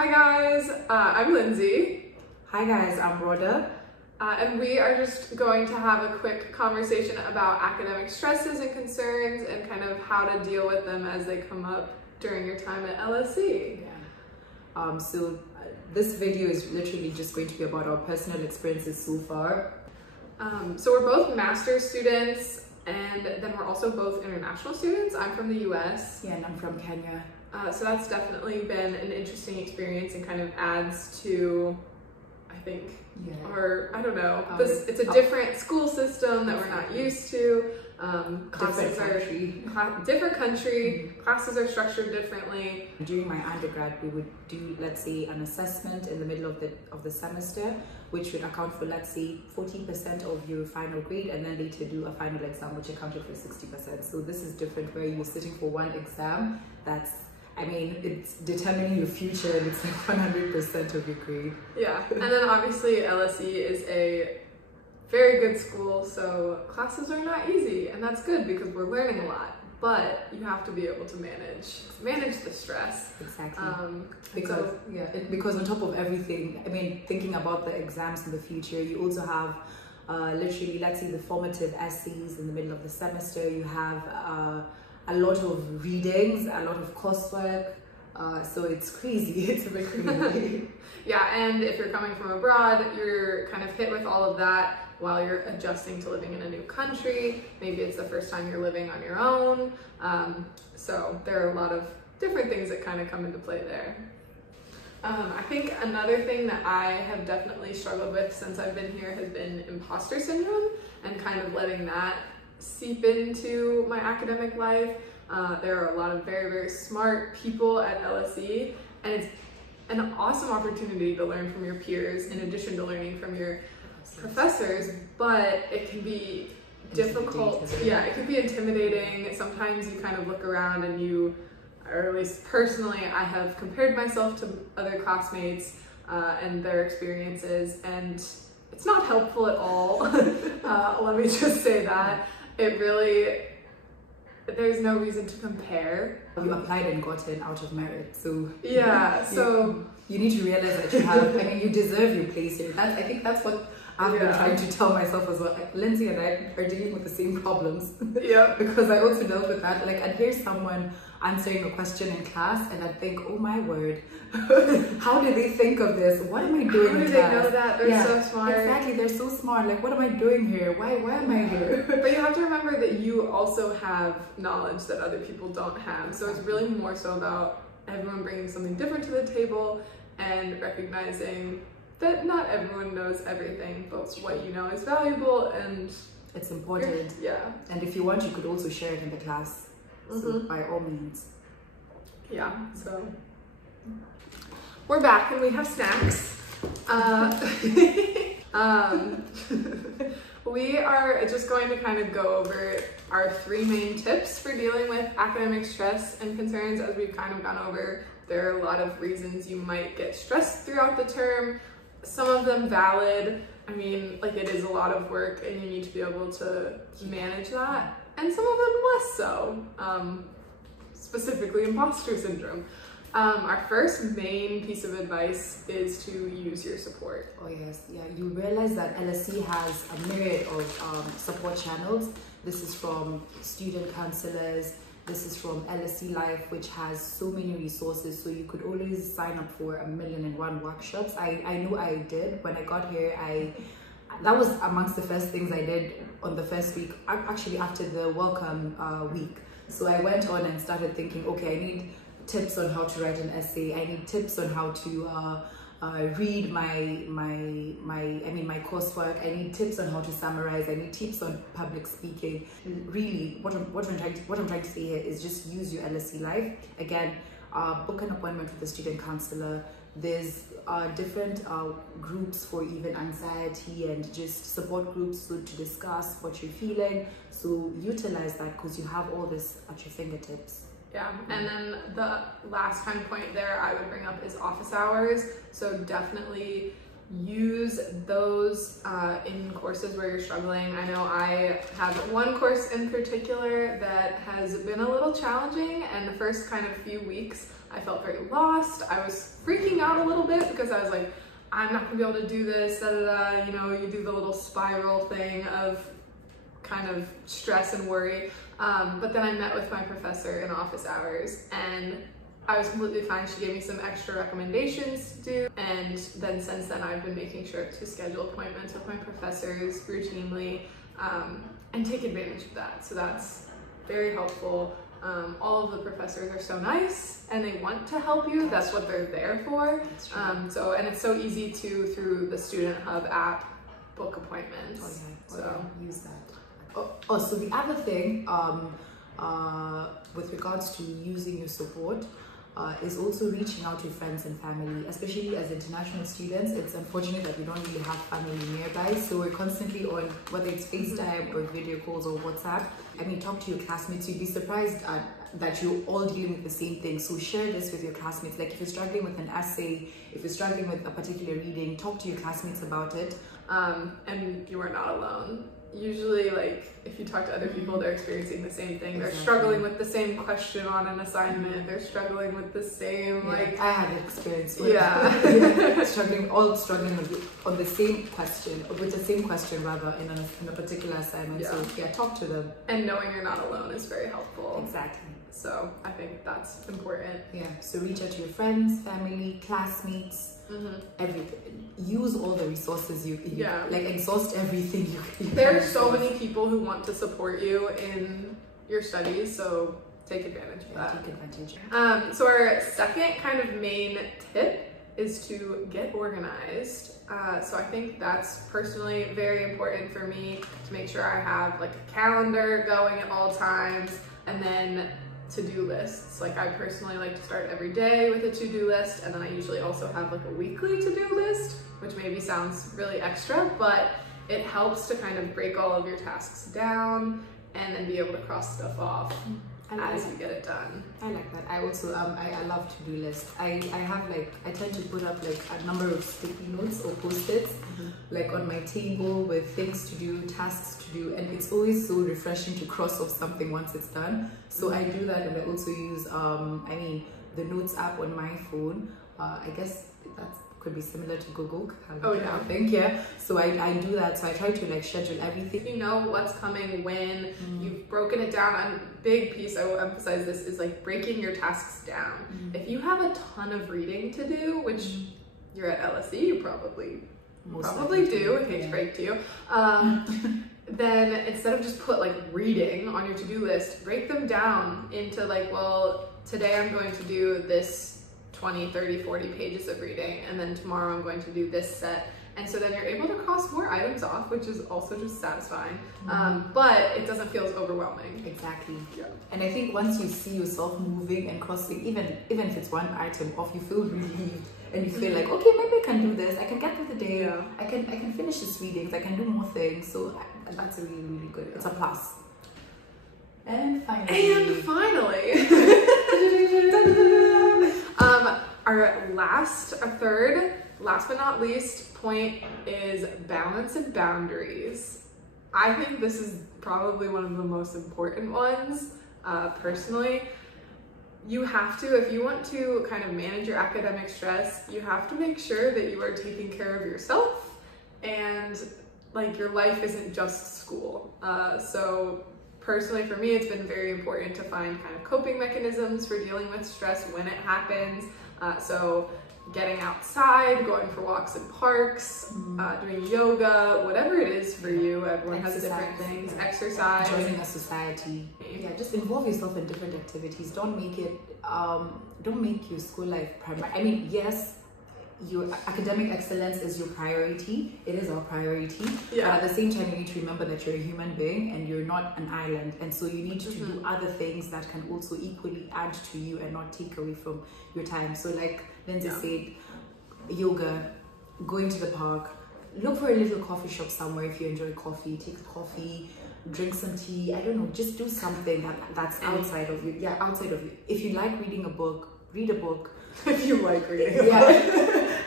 Hi guys, I'm Lindsay. Hi guys, I'm Rhodah. And we are just going to have a quick conversation about academic stresses and concerns and kind of how to deal with them as they come up during your time at LSE. Yeah. This video is literally just going to be about our personal experiences so far. So we're both master's students, and then we're also both international students. I'm from the US. Yeah, and I'm from Kenya. So that's definitely been an interesting experience and kind of adds to, I think, or I don't know, it's a different school system that we're not used to. Classes different country, classes are structured differently. During my undergrad, we would do, let's say, an assessment in the middle of the semester, which would account for, let's say, 14% of your final grade, and then later do a final exam, which accounted for 60%. So this is different, where you're sitting for one exam that's, I mean, it's determining your future, and it's like 100% of your grade. Yeah, and then obviously LSE is a very good school, so classes are not easy, and that's good because we're learning a lot. But you have to be able to manage the stress. Exactly. Because on top of everything, I mean, thinking about the exams in the future, you also have literally, let's say, the formative essays in the middle of the semester. You have a lot of readings, a lot of coursework. So it's crazy. It's a bit crazy. Yeah, and if you're coming from abroad, you're kind of hit with all of that while you're adjusting to living in a new country. Maybe it's the first time you're living on your own. So there are a lot of different things that kind of come into play there. I think another thing that I have definitely struggled with since I've been here has been imposter syndrome, and kind of letting that seep into my academic life. There are a lot of very, very smart people at LSE, and it's an awesome opportunity to learn from your peers in addition to learning from your professors, but it can be difficult. Yeah, it can be intimidating. Sometimes you kind of look around and you, or at least personally, I have compared myself to other classmates and their experiences, and it's not helpful at all. Let me just say that. There's no reason to compare. You applied and gotten out of merit, so yeah. So you need to realize that you have. I mean, you deserve your place here. I think that's what I've been trying to tell myself as well. Like, Lindsay and I are dealing with the same problems. Yeah. Because I also dealt with that. Like, I'd hear someone answering a question in class, and I'd think, oh my word, how do they think of this? What am I doing in class? How do they know that? They're so smart. Exactly, they're so smart. Like, what am I doing here? Why am I here? But you have to remember that you also have knowledge that other people don't have. So it's really more so about everyone bringing something different to the table and recognizing that not everyone knows everything, but what you know is valuable and it's important. Yeah. And if you want, you could also share it in the class. So by all means. Yeah, so we're back and we have snacks. We are just going to kind of go over our 3 main tips for dealing with academic stress and concerns. As we've kind of gone over, there are a lot of reasons you might get stressed throughout the term. Some of them valid. I mean, like, it is a lot of work and you need to be able to manage that. And some of them less so, specifically imposter syndrome. Our first main piece of advice is to use your support. Oh yes, yeah, you realize that LSE has a myriad of support channels. This is from student counselors, this is from LSE Life, which has so many resources, so you could always sign up for 1,000,001 workshops. I know I did. When I got here, that was amongst the first things I did on the first week, actually after the welcome week. So I went on and started thinking, okay, I need tips on how to write an essay. I need tips on how to read my coursework. I need tips on how to summarize. I need tips on public speaking. Really, what I'm trying to say here is just use your LSE Life. Again, book an appointment with a student counselor. There's different groups for even anxiety and just support groups, so to discuss what you're feeling. So utilize that because you have all this at your fingertips. Yeah, and then the last kind of point there I would bring up is office hours. So definitely use those in courses where you're struggling. I know I have one course in particular that has been a little challenging, and the first kind of few weeks I felt very lost. I was freaking freaking out a little bit because I was like, I'm not gonna be able to do this, da, da, da. You know, you do the little spiral thing of kind of stress and worry. But then I met with my professor in office hours and I was completely fine. She gave me some extra recommendations to do. And then since then, I've been making sure to schedule appointments with my professors routinely and take advantage of that. So that's very helpful. All of the professors are so nice and they want to help you. That's what they're there for. And it's so easy to, through the Student Hub app, book appointments. So use that. Oh, so the other thing with regards to using your support is also reaching out to friends and family, especially as international students. It's unfortunate that we don't really have family nearby, so we're constantly on, whether it's FaceTime or video calls or WhatsApp. I mean, talk to your classmates. You'd be surprised that you're all dealing with the same thing. So share this with your classmates. Like if you're struggling with an essay, if you're struggling with a particular reading, talk to your classmates about it. And you are not alone. Usually, like, if you talk to other people, they're experiencing the same thing. They're struggling with the same question on an assignment. They're struggling with the same, like... I have experience with that. struggling on the same question, with the same question rather, in a particular assignment. So talk to them. And knowing you're not alone is very helpful. Exactly. So I think that's important. Yeah, so reach out to your friends, family, classmates, everything. Use all the resources you like, exhaust everything you There are so many people who want to support you in your studies, so take advantage of that. Take advantage. So our second kind of main tip is to get organized. So I think that's personally very important for me, to make sure I have like a calendar going at all times, and then to-do lists. Like I personally like to start every day with a to-do list, and then I usually also have like a weekly to-do list, which maybe sounds really extra, but it helps to kind of break all of your tasks down and then be able to cross stuff off as you get it done. I like that. I also I love to-do lists. I tend to put up like a number of sticky notes or post-its like on my table with things to do, tasks to do, and it's always so refreshing to cross off something once it's done. So I do that, and I also use the notes app on my phone. I guess that could be similar to Google. I think, so I do that. So I try to like schedule everything. You know what's coming when you've broken it down. A big piece, I will emphasize this, is like breaking your tasks down. If you have a ton of reading to do, which you're at LSE, you probably do, hate to break to you, then instead of just put like reading on your to-do list, break them down into like, well, today I'm going to do this 20, 30, 40 pages of reading, and then tomorrow I'm going to do this set. And so then you're able to cross more items off, which is also just satisfying, but it doesn't feel as overwhelming. Exactly. Yeah. And I think once you see yourself moving and crossing, even if it's one item off, you feel relieved, and you feel like, okay, maybe I can do this. I can get through the day. I can finish this readings. I can do more things. So that's really, really good. It's a plus. And finally. Our third, last but not least point is balance and boundaries. I think this is probably one of the most important ones, personally. You have to, if you want to kind of manage your academic stress, you have to make sure that you are taking care of yourself, and like your life isn't just school. So personally for me, it's been very important to find kind of coping mechanisms for dealing with stress when it happens. So getting outside, going for walks in parks, doing yoga, whatever it is for you. Everyone has different things. Exercise. Joining a society. Yeah, just involve yourself in different activities. Don't make your school life primary. I mean, yes, your academic excellence is your priority. It is our priority. Yeah. But at the same time, you need to remember that you're a human being and you're not an island. And so you need to do other things that can also equally add to you and not take away from your time. So like Lindsay said, yoga, going to the park, look for a little coffee shop somewhere if you enjoy coffee, take a coffee, drink some tea. I don't know, just do something that's outside of you. Yeah, outside of you. If you like reading a book, read a book. If you like reading a book.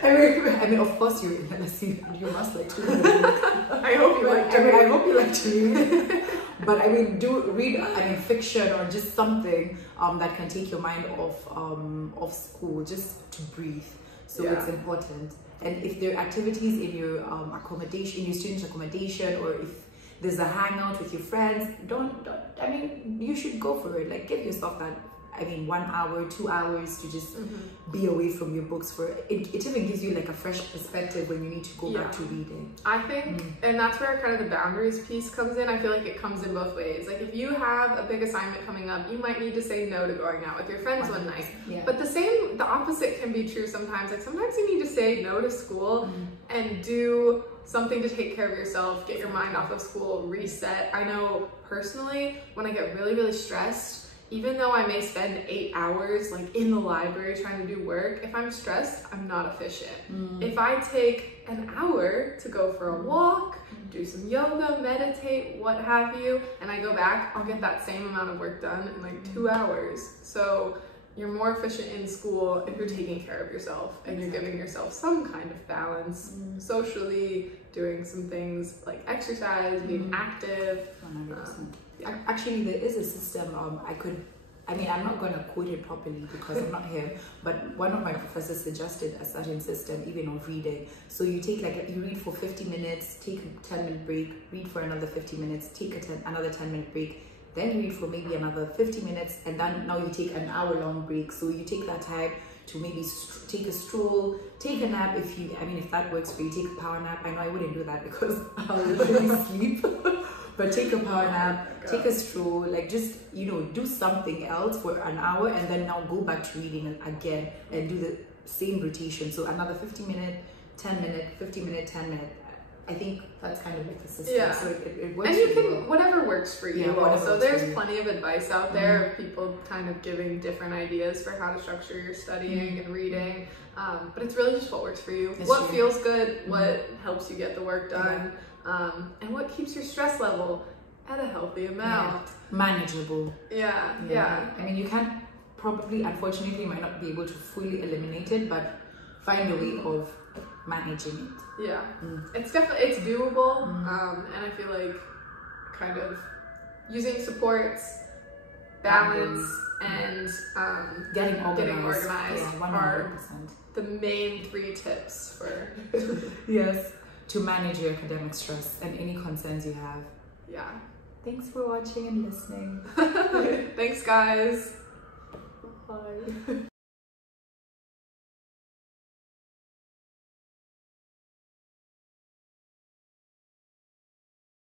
I mean, of course, you must like to read a book. I hope you like to read. I hope you like to read. But I mean, read fiction or just something that can take your mind off school, just to breathe. So it's important. And if there are activities in your accommodation, in your student accommodation, or if there's a hangout with your friends, I mean, you should go for it. Like, give yourself that, 1 hour, 2 hours to just be away from your books for it. It even gives you like a fresh perspective when you need to go back to reading. I think, and that's where kind of the boundaries piece comes in. I feel like it comes in both ways. Like, if you have a big assignment coming up, you might need to say no to going out with your friends one night. But the opposite can be true sometimes. Like, sometimes you need to say no to school and do something to take care of yourself, get your mind off of school, reset. I know personally, when I get really, really stressed, even though I may spend 8 hours like in the library trying to do work, if I'm stressed, I'm not efficient. If I take an hour to go for a walk, do some yoga, meditate, what have you, and I go back, I'll get that same amount of work done in like 2 hours. So you're more efficient in school if you're taking care of yourself and you're giving yourself some kind of balance socially, doing some things like exercise, being active. 100%. Actually, there is a system. I'm not going to quote it properly because I'm not here, but one of my professors suggested a certain system, even of reading. So you take you read for 50 minutes, take a 10-minute break, read for another 50 minutes, take another 10-minute break, then you read for maybe another 50 minutes, and then now you take an hour-long break. So you take that time to maybe take a stroll, take a nap if that works for you. Take a power nap. I know I wouldn't do that because I'll literally sleep. But take a power nap, take a stroll, like just, do something else for an hour, and then now go back to reading again and do the same rotation. So another 50-minute, 10-minute, 50-minute, 10-minute. I think that's kind of like the system. Yeah. So it works. And you can, whatever works for you. So there's you. Plenty of advice out there of people kind of giving different ideas for how to structure your studying and reading. But it's really just what works for you. That's what true. feels good, what helps you get the work done. And what keeps your stress level at a healthy amount. Manageable. Yeah. You can't unfortunately, might not be able to fully eliminate it, but find a way of managing it. Yeah. It's doable. And I feel like kind of using supports, balance, and getting organized are the main 3 tips for yes, to manage your academic stress and any concerns you have. Yeah. Thanks for watching and listening. Thanks, guys. Bye.